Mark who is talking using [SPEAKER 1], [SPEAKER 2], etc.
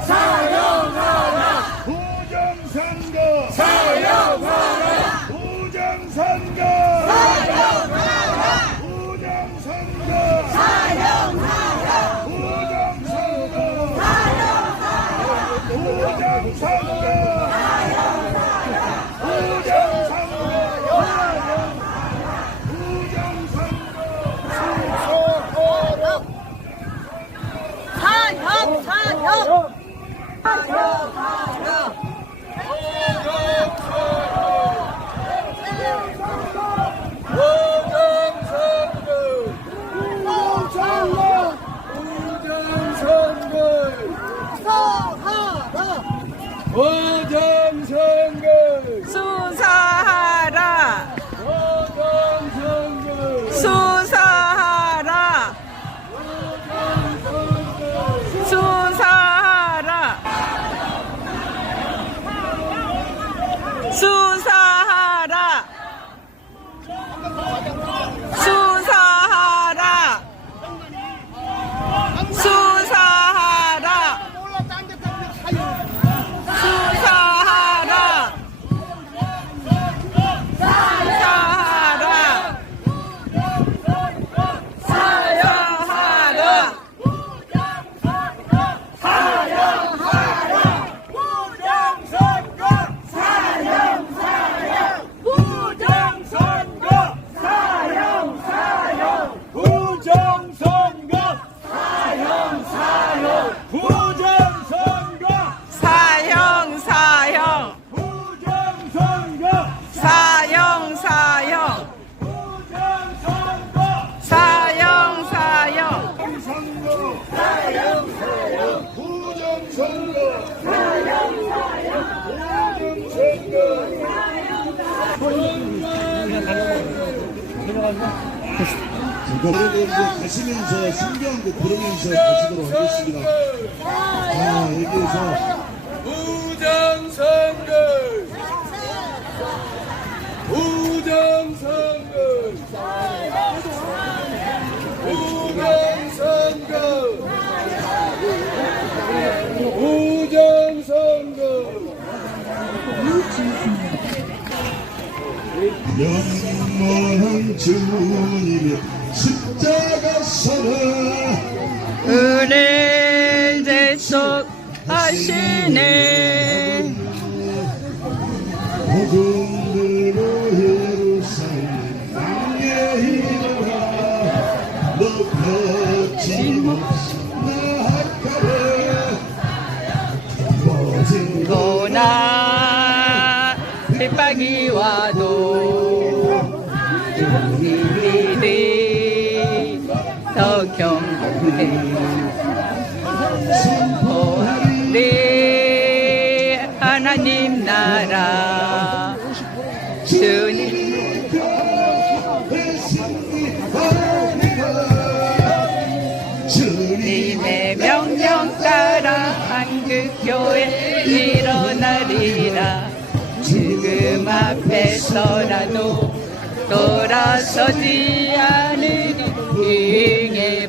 [SPEAKER 1] 사령하라. 부정선거. 사령하라. 부정선거. 사령하라. 부정선거. 사령하라. 부정선거. 사령하라. 부정선거 원정선거 그래도 이제 가시면서 신기한거 들으면서 가시도록 하겠습니다. 아, 여기에서
[SPEAKER 2] 우정선글! 우정선글! 우정선글! 우정선글! 우정선글!
[SPEAKER 1] 영원한 주님의 십자가 선을
[SPEAKER 3] 은혜 대속하시네
[SPEAKER 1] 복음으로 예루살렘 땅에 이르라 너 거침없이 나아가라 모든
[SPEAKER 3] 고나 핍박이 와도 더 경고해 우리 하나님 나라. 주님. 주님의 명령 따라 한국교회 일어나리라. 지금 앞에서라도 돌아서지 않으리 응의